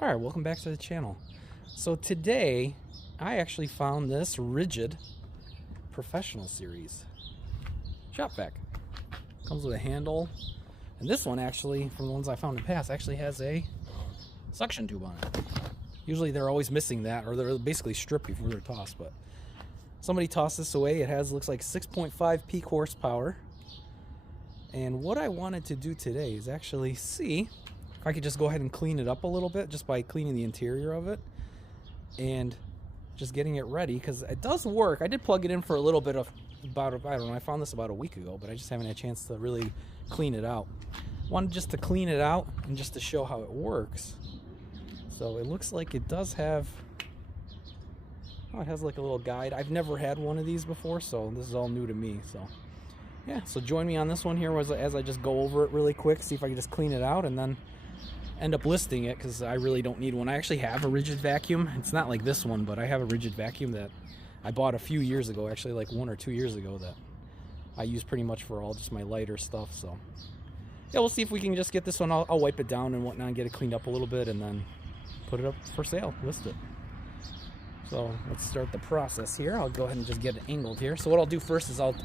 Alright, welcome back to the channel. So today, I actually found this Ridgid Professional Series shop vac. Comes with a handle, and this one actually, from the ones I found in the past, actually has a suction tube on it. Usually they're always missing that, or they're basically stripped before they're tossed, but somebody tossed this away. It looks like 6.5 peak horsepower. And what I wanted to do today is actually see if I could just go ahead and clean it up a little bit just by cleaning the interior of it and just getting it ready, because it does work. I did plug it in for a little bit of I don't know, I found this about a week ago, but I just haven't had a chance to really clean it out. Wanted just to clean it out and just to show how it works. So it looks like it does have, oh, it has like a little guide. I've never had one of these before, so this is all new to me. So yeah, so join me on this one here as I just go over it really quick, see if I can just clean it out and then end up listing it, because I really don't need one. I actually have a Ridgid vacuum. It's not like this one, but I have a Ridgid vacuum that I bought a few years ago, actually like 1 or 2 years ago, that I use pretty much for all just my lighter stuff. So yeah, we'll see if we can just get this one. I'll wipe it down and whatnot and get it cleaned up a little bit and then put it up for sale, list it. So let's start the process here. I'll go ahead and just get it angled here. So what I'll do first is I'll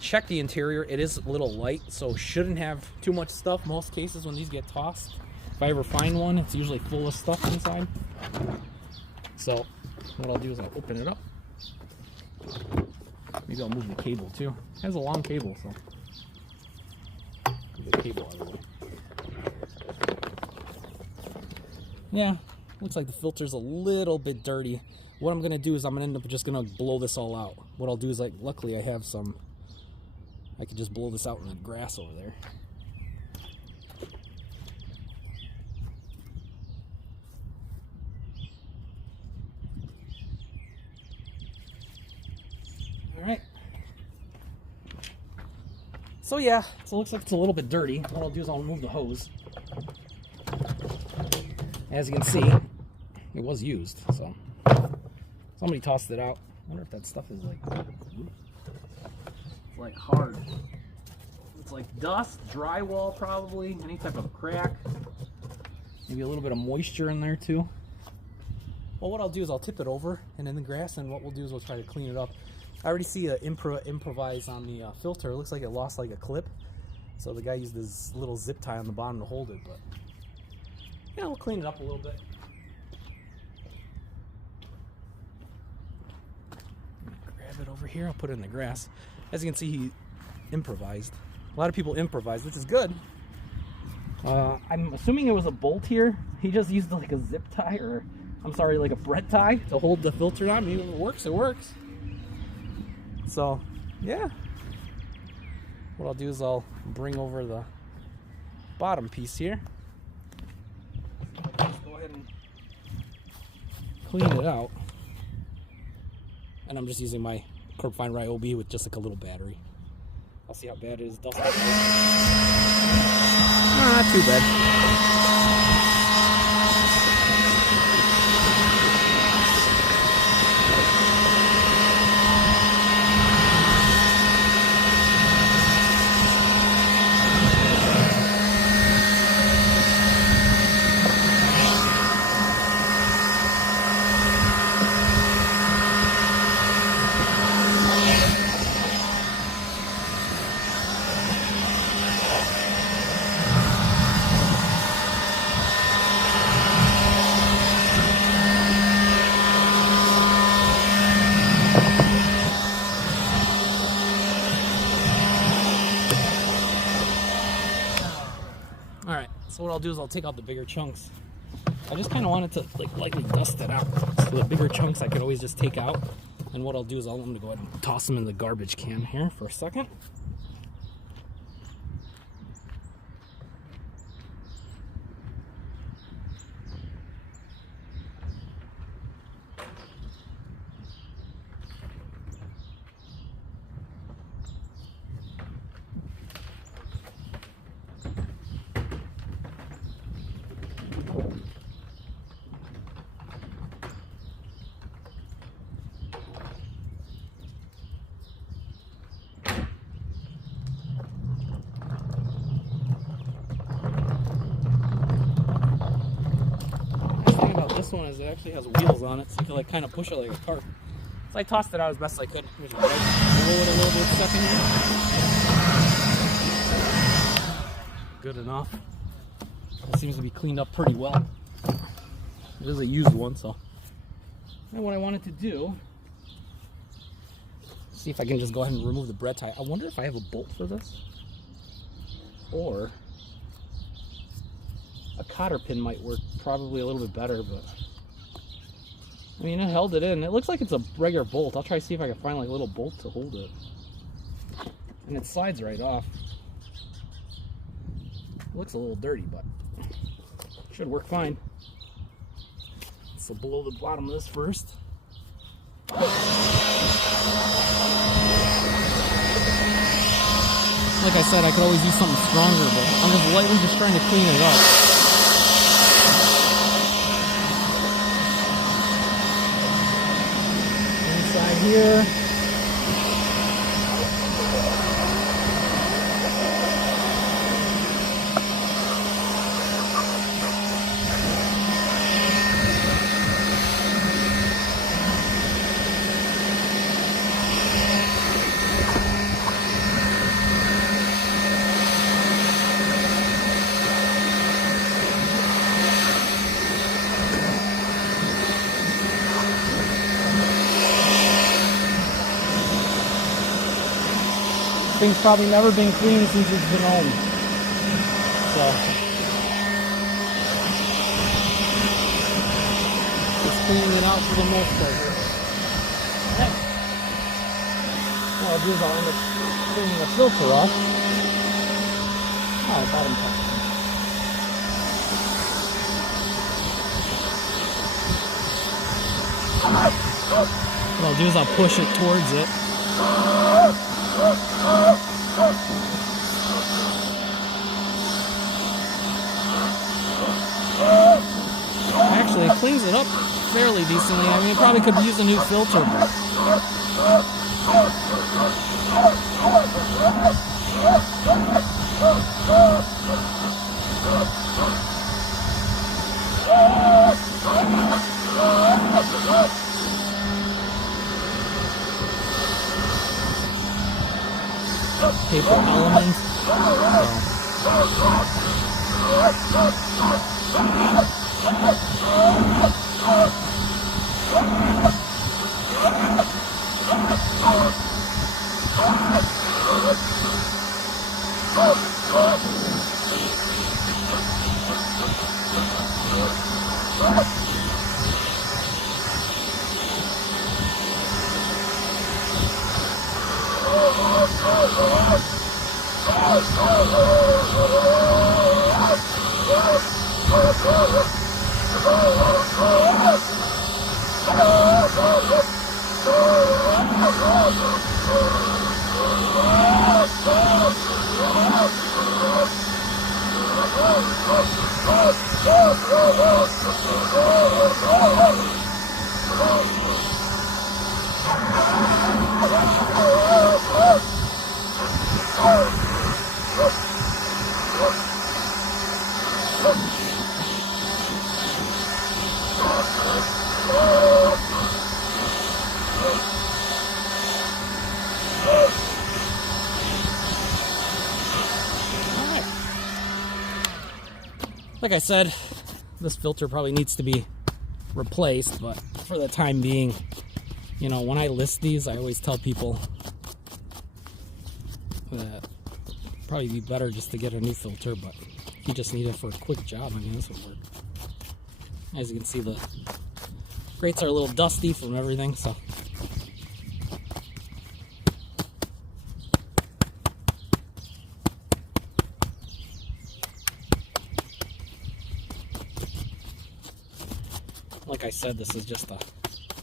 check the interior. It is a little light, so shouldn't have too much stuff. Most cases when these get tossed, if I ever find one, it's usually full of stuff inside. So what I'll do is I'll open it up. Maybe I'll move the cable too. It has a long cable, so move the cable out of the way. Yeah, looks like the filter's a little bit dirty. What I'm gonna do is I'm gonna end up just gonna blow this all out. What I'll do is, like, luckily I have some, I could just blow this out in the grass over there. Alright. So yeah, so it looks like it's a little bit dirty. What I'll do is I'll remove the hose. As you can see, it was used, so somebody tossed it out. I wonder if that stuff is like hard. It's like dust, drywall probably, any type of crack. Maybe a little bit of moisture in there too. Well, what I'll do is I'll tip it over and in the grass, and what we'll do is we'll try to clean it up. I already see a improvise on the filter. It looks like it lost like a clip, so the guy used this little zip tie on the bottom to hold it, but yeah, we'll clean it up a little bit. Grab it over here, I'll put it in the grass. As you can see, he improvised. A lot of people improvise, which is good. I'm assuming it was a bolt here. He just used like a zip tie, or I'm sorry, like a Brett tie to hold the filter on. Maybe if it works, it works. So yeah, what I'll do is I'll bring over the bottom piece here. Just go ahead and clean it out. And I'm just using my Corpfine Ryobi with just like a little battery. I'll see how bad it is. Dust. Not too bad. Alright, so what I'll do is I'll take out the bigger chunks. I just kind of wanted to like lightly dust it out. So the bigger chunks I could always just take out. And what I'll do is I'm going to go ahead and toss them in the garbage can here for a second. this one is it actually has wheels on it, so you can like kind of push it like a cart. So I tossed it out as best I could. Here's your brake. Roll it a little bit second here. Good enough. It seems to be cleaned up pretty well. It is a used one, so. And what I wanted to do, see if I can just go ahead and remove the bread tie. I wonder if I have a bolt for this, or a cotter pin might work probably a little bit better, but I mean, it held it in. It looks like it's a regular bolt. I'll try to see if I can find like a little bolt to hold it. And it slides right off. It looks a little dirty, but should work fine. So below the bottom of this first. Like I said, I could always use something stronger, but I'm just lightly just trying to clean it up. Inside here. Thing's probably never been cleaned since it's been owned. So just cleaning it out for the most part. Yep. What I'll do is I'll end up cleaning the filter off. Oh, bottom part. What I'll do is I'll push it towards it. Actually, it cleans it up fairly decently. I mean, it probably could use a new filter, but paper elements. Like I said, this filter probably needs to be replaced, but for the time being, you know, when I list these, I always tell people that it'd probably be better just to get a new filter, but if you just need it for a quick job, I mean, this would work. As you can see, the grates are a little dusty from everything, so. Like I said, this is just a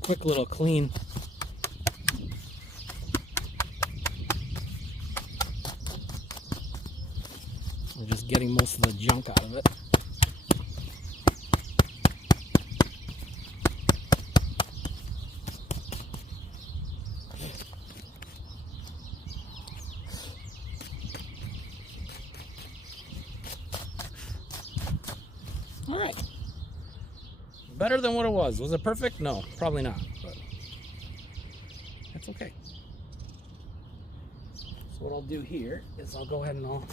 quick little clean. We're just getting most of the junk out of it. All right. Better than what it was. Was it perfect? No, probably not, but that's okay. So what I'll do here is I'll go ahead and I'll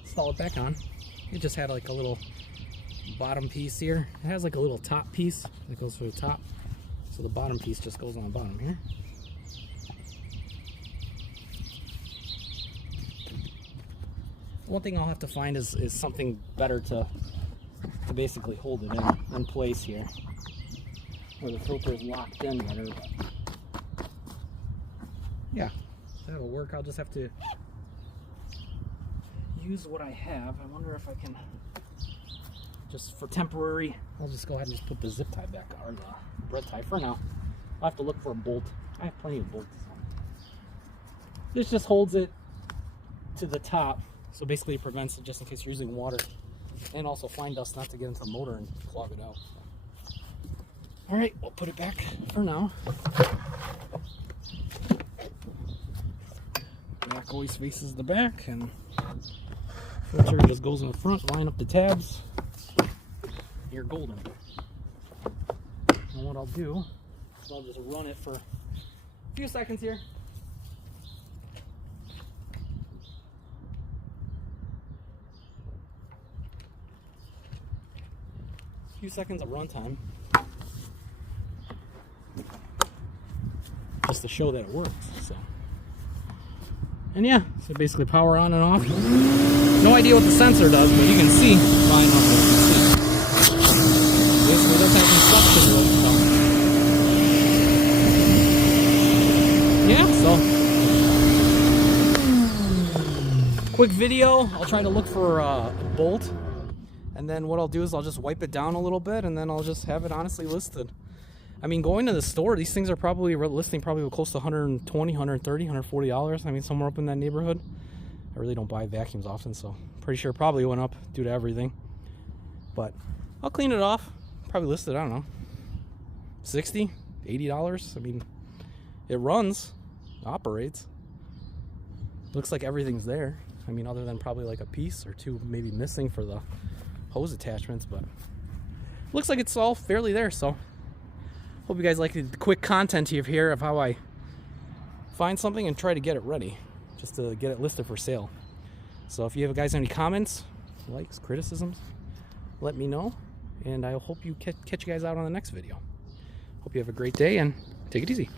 install it back on. It just had like a little bottom piece here. It has like a little top piece that goes through the top. So the bottom piece just goes on the bottom here. One thing I'll have to find is something better to basically hold it in place here, where the filter is locked in better. But yeah, that'll work. I'll just have to use what I have. I wonder if I can, just for temporary, I'll just go ahead and just put the zip tie back on, or the bread tie for now. I'll have to look for a bolt. I have plenty of bolts. This just holds it to the top. So basically it prevents it just in case you're using water, and also fine dust not to get into the motor and clog it out. Alright, we'll put it back for now. Back always faces the back, and filter just goes in the front. Line up the tabs. You're golden. And what I'll do is I'll just run it for a few seconds here. Few seconds of runtime, just to show that it works. So, and yeah, so basically power on and off. No idea what the sensor does, but you can see fine enough that you can see. Basically, that's how suction works. So yeah, so quick video. I'll try to look for a bolt. And then what I'll do is I'll just wipe it down a little bit, and then I'll just have it honestly listed. I mean, going to the store, these things are probably listing probably close to $120, $130, $140. I mean, somewhere up in that neighborhood. I really don't buy vacuums often, so pretty sure it probably went up due to everything. But I'll clean it off. Probably listed, I don't know, $60, $80. I mean, it runs, operates. Looks like everything's there. I mean, other than probably like a piece or two maybe missing for the hose attachments, but looks like it's all fairly there. So hope you guys like the quick content here of how I find something and try to get it ready, just to get it listed for sale. So if you have guys any comments, likes, criticisms, let me know, and I hope you catch you guys out on the next video. Hope you have a great day and take it easy.